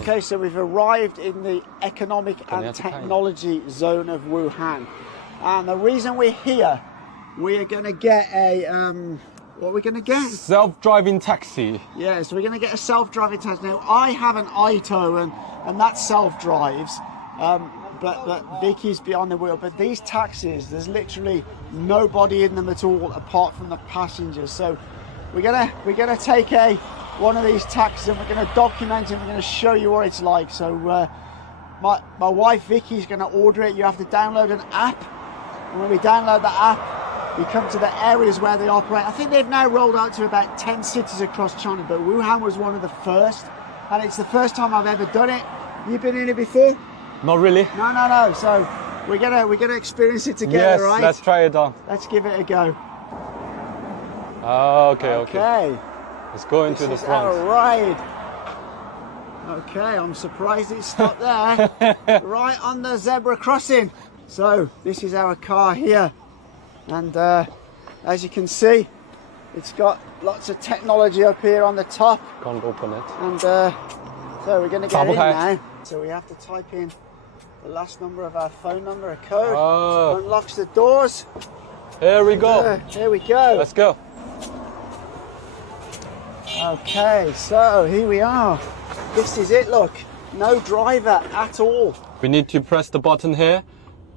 Okay, so we've arrived in the economic and technology zone of Wuhan. And the reason we're here, we are going to get a, what are we going to get? Self-driving taxi. Yeah, so we're going to get a self-driving taxi. Now, I have an Ito and that self-drives, but Vicky's behind the wheel. But these taxis, there's literally nobody in them at all apart from the passengers. So we're gonna take one of these taxis and we're going to document it. We're going to show you what it's like. So my wife Vicky's going to order it. You have to download an app, and when we download the app, we come to the areas where they operate. I think they've now rolled out to about 10 cities across China, but Wuhan was one of the first, and it's the first time I've ever done it. You've been in it before? Not really. No. So we're gonna experience it together, yes, right? Let's try it on. Let's give it a go. Okay. Let's go into the front. Our ride. Okay, I'm surprised it stopped there, right on the zebra crossing. So this is our car here, and as you can see, it's got lots of technology up here on the top. Can't open it. And so we're going to get in now. So we have to type in the last number of our phone number, a code. Unlocks the doors. Here we go. Here we go. Let's go. Okay, so here we are. This is it, look. No driver at all. We need to press the button here.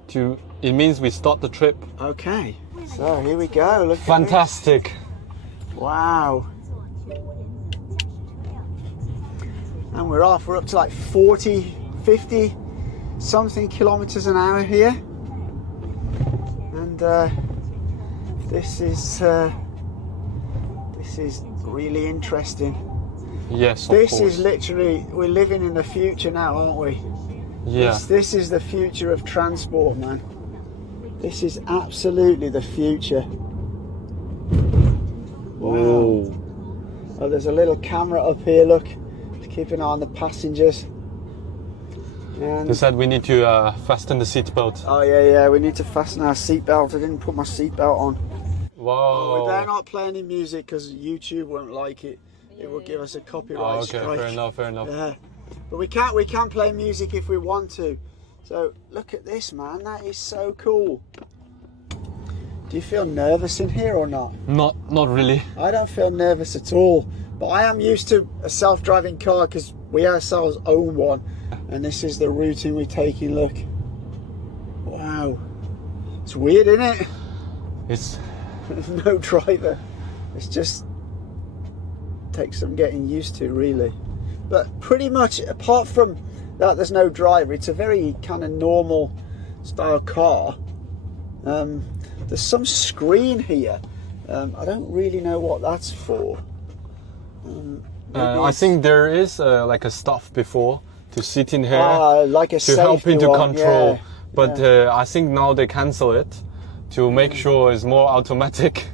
It means we start the trip. Okay, so here we go. Look. Fantastic. At this. Wow. And we're off. We're up to like 40, 50 something kilometers an hour here. And this is really interesting. Yes, this is literally, we're living in the future now, aren't we? Yeah. This is the future of transport, man. This is absolutely the future. Wow. Oh, there's a little camera up here, look, to keep an eye on the passengers. And they said we need to fasten the seatbelt. Oh yeah, we need to fasten our seatbelt. I didn't put my seatbelt on. Whoa. We better not play any music because YouTube won't like it. It will give us a copyright strike. Fair enough. Yeah. But we can play music if we want to. So look at this, man. That is so cool. Do you feel nervous in here or not? Not really. I don't feel nervous at all. But I am used to a self-driving car because we ourselves own one. And this is the routing we're taking. Look. Wow. It's weird, isn't it? It's. There's no driver. It's just takes some getting used to, really. But pretty much, apart from that, there's no driver. It's a very kind of normal style car. There's some screen here. I don't really know what that's for. I think there is like a stuff before to sit in here, like a to help into one. control. Yeah. But I think now they cancel it to make sure it's more automatic.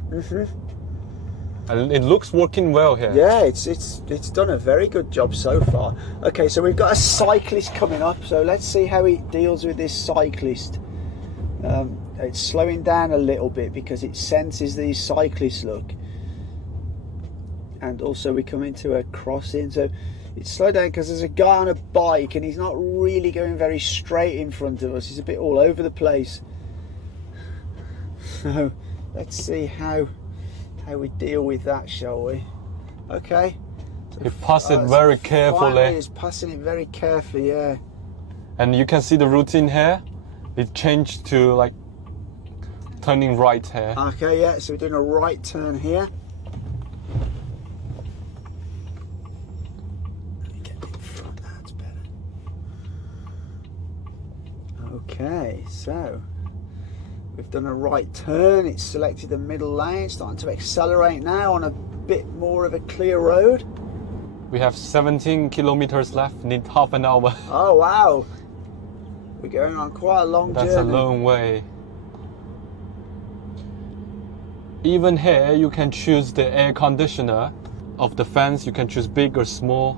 And it looks working well here. Yeah, it's done a very good job so far. Okay, so we've got a cyclist coming up. So let's see how he deals with this cyclist. It's slowing down a little bit because it senses these cyclists, look. And also we come into a crossing, so it's slowed down because there's a guy on a bike and he's not really going very straight in front of us. He's a bit all over the place. So let's see how we deal with that, shall we? Okay. So he passes it very carefully. He's passing it very carefully, yeah. And you can see the routine here. It changed to like turning right here. Okay, yeah. So we're doing a right turn here. Let me get in front. That's better. Okay, so we've done a right turn. It's selected the middle lane. Starting to accelerate now on a bit more of a clear road. We have 17 kilometers left. Need half an hour. Oh wow! We're going on quite a long journey. That's a long way. Even here, you can choose the air conditioner of the fans. You can choose big or small,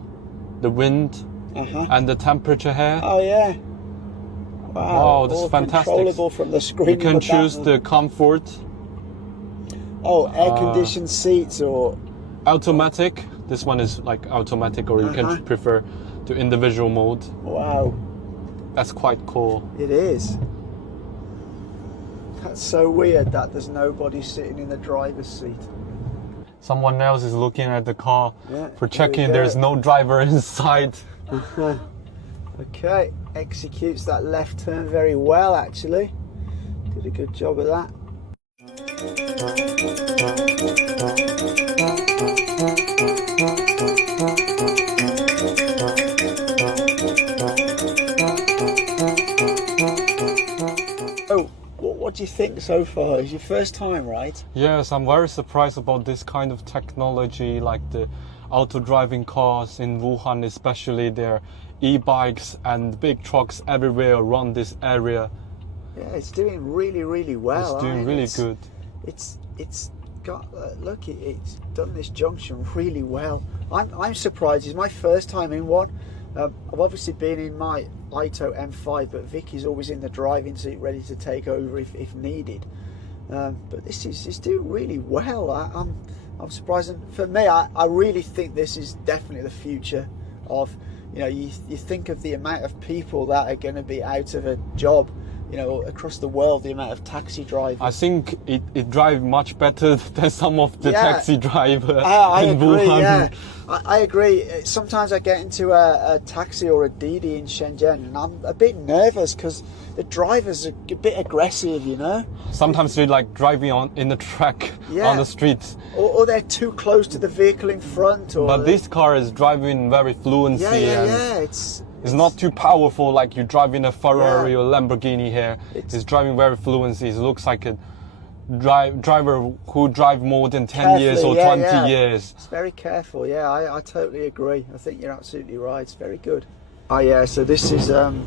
the wind, and the temperature here. Oh yeah. Wow, this is fantastic. Controllable from the screen. You can choose the comfort. Oh, air-conditioned seats or automatic. This one is like automatic, or you can prefer to individual mode. Wow. That's quite cool. It is. That's so weird that there's nobody sitting in the driver's seat. Someone else is looking at the car Yeah, for there checking we there's go. no driver inside. Okay, executes that left turn very well actually. Did a good job of that. Oh, what do you think so far? It's your first time, right? Yes, I'm very surprised about this kind of technology, like the auto-driving cars in Wuhan, especially their e-bikes and big trucks everywhere around this area. Yeah, it's doing really, really well. It's doing really good. It's got look, it's done this junction really well. I'm surprised. It's my first time in one. I've obviously been in my Ito M5, but Vicky's always in the driving seat, ready to take over if needed. But this is doing really well. I'm surprised. And for me, I really think this is definitely the future of. You think of the amount of people that are going to be out of a job, across the world, the amount of taxi drivers. I think it drives much better than some of the taxi drivers I in agree, Wuhan. yeah. I agree. Sometimes I get into a taxi or a Didi in Shenzhen and I'm a bit nervous because the drivers are a bit aggressive, Sometimes they like driving in the track on the streets. Or they're too close to the vehicle in front. But this car is driving very fluency and it's not too powerful like you drive in a Ferrari or Lamborghini here. It's driving very fluency. It looks like a driver who drive more than 10 years or 20 years. It's very careful, I totally agree. I think you're absolutely right. It's very good. Oh yeah, so this is an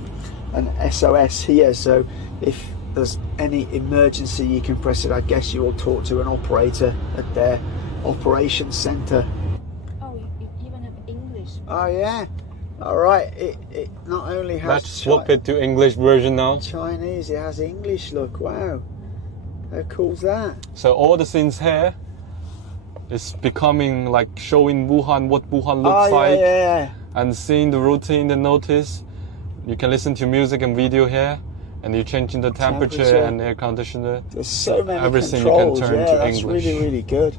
SOS here, so if there's any emergency you can press it. I guess you will talk to an operator at their operations centre. Oh, you even have English. Oh yeah. All right, it not only has Let's swap it to English version now. Chinese, it has English, look, wow. How cool's that? So all the scenes here is becoming like showing Wuhan what Wuhan looks like. Yeah. And seeing the routine, the notice. You can listen to music and video here, and you're changing the temperature and air conditioner. There's so many everything controls. you can turn to that's English. Really, really good.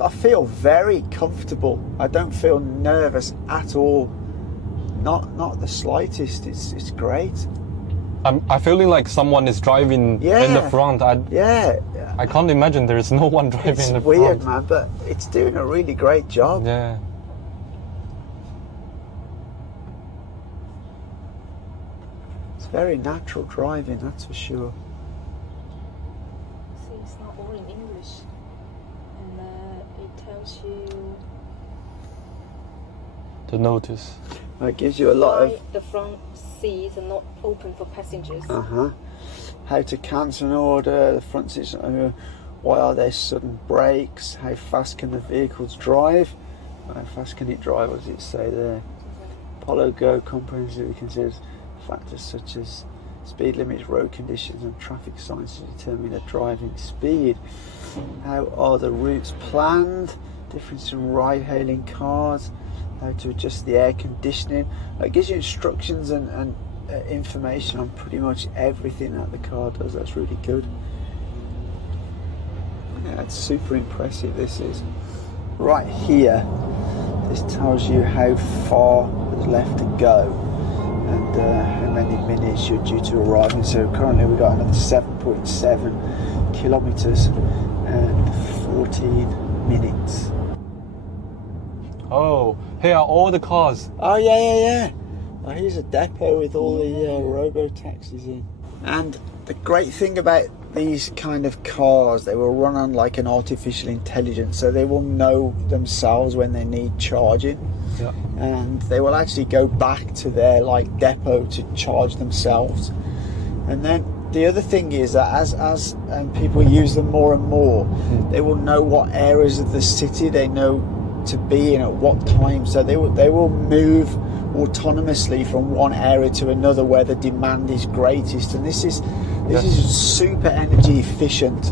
I feel very comfortable. I don't feel nervous at all. Not the slightest. It's great. I'm feeling like someone is driving in the front. I can't imagine there is no one driving in the front. It's weird, man, but it's doing a really great job. Yeah. It's very natural driving, that's for sure. See, it's not all in English, and it tells you The notice. It gives you a lot why the front seats are not open for passengers. How to cancel an order, the front seats, why are there sudden brakes, how fast can the vehicles drive, how fast can it drive, what does it say there? Apollo Go comprehensively considers factors such as speed limits, road conditions and traffic signs to determine the driving speed. How are the routes planned, difference in ride-hailing cars, how to adjust the air conditioning. It gives you instructions and information on pretty much everything that the car does. That's really good. Yeah, it's super impressive, this is. Right here, this tells you how far there's left to go and how many minutes you're due to arrive. And so currently we've got another 7.7 kilometers and 14 minutes. Oh, here are all the cars. Oh yeah. Oh, here's a depot with all the robo-taxis in. And the great thing about these kind of cars, they will run on like an artificial intelligence, so they will know themselves when they need charging. Yeah. And they will actually go back to their like depot to charge themselves. And then the other thing is that as people use them more and more, they will know what areas of the city they know to be in at what time, so they will move autonomously from one area to another where the demand is greatest. And this is super energy efficient,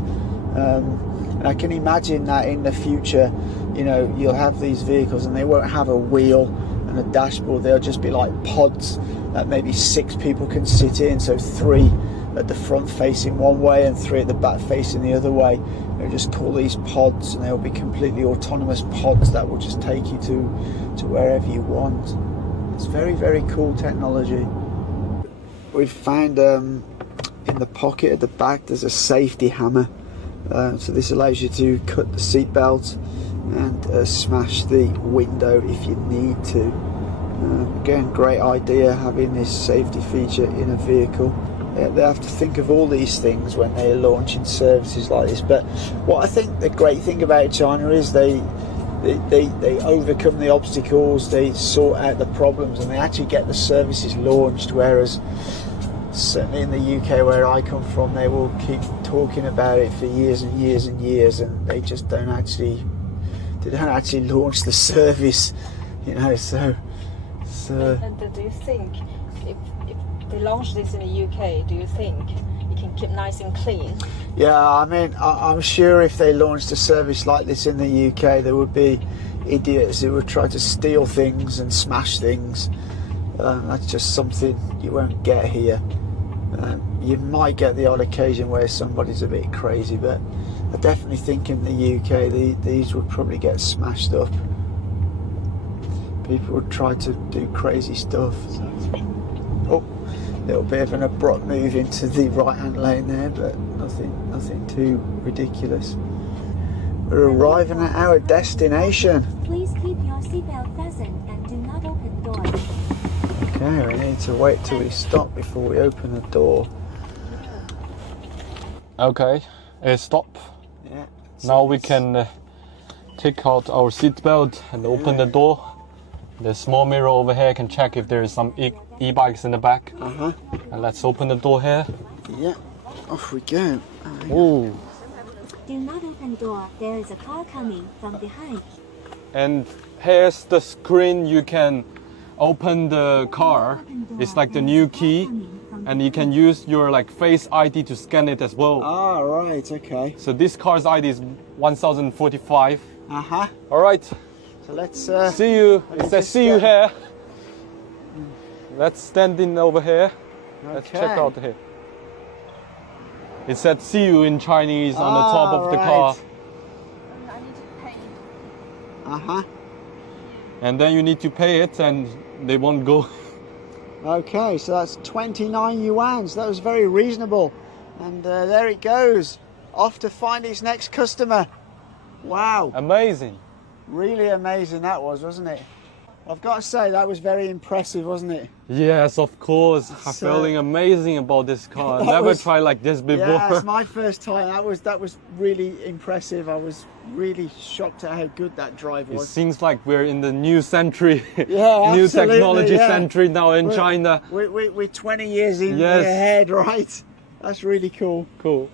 and I can imagine that in the future, you'll have these vehicles and they won't have a wheel and a dashboard. They'll just be like pods that maybe 6 people can sit in, so 3 at the front facing one way and 3 at the back facing the other way. They'll just call these pods, and they'll be completely autonomous pods that will just take you to wherever you want. It's very, very cool technology. We've found in the pocket at the back there's a safety hammer, so this allows you to cut the seat belt and smash the window if you need to. Again, great idea having this safety feature in a vehicle. They have to think of all these things when they're launching services like this. But what I think the great thing about China is they overcome the obstacles, they sort out the problems, and they actually get the services launched, whereas certainly in the UK where I come from, they will keep talking about it for years and years and years, and they just don't actually launch the service, you know. So And do you think if they launch this in the UK, do you think it can keep nice and clean? yeah, I mean, I'm sure if they launched a service like this in the UK, there would be idiots who would try to steal things and smash things. That's just something you won't get here. You might get the odd occasion where somebody's a bit crazy, but I definitely think in the UK these would probably get smashed up. People would try to do crazy stuff. Oh, a little bit of an abrupt move into the right-hand lane there, but nothing too ridiculous. We're arriving at our destination. Please keep your seatbelt fastened and do not open doors. Okay, we need to wait till we stop before we open the door. Okay, stop. Yeah. Now we can take out our seatbelt and open the door. The small mirror over here can check if there is some e-bikes in the back. And let's open the door here. Yeah, off we go. Ooh. Do not open door. There is a car coming from behind. And here's the screen. You can open the car. It's like the new key, and you can use your like Face ID to scan it as well. Ah, right, okay. So this car's ID is 1045. Uh-huh. All right. So let's See you. me It says just see you go. here. Let's stand in over here. Let's Okay. check out here. It said see you in Chinese on the top of the car. I need to pay. Uh-huh. And then you need to pay it and they won't go. Okay, so that's 29 yuan. That was very reasonable. And there it goes. Off to find its next customer. Wow. Amazing. Really amazing that was, wasn't it? I've got to say, that was very impressive, wasn't it? Yes, of course. I'm So- feeling amazing about this car. I That never was- tried like this before. Yeah, it's my first time. That was really impressive. I was really shocked at how good that drive It was. seems like we're in the new century. Yeah, New absolutely, technology yeah. century now in We're- China. We're 20 years in Yes. ahead, right? That's really cool. Cool.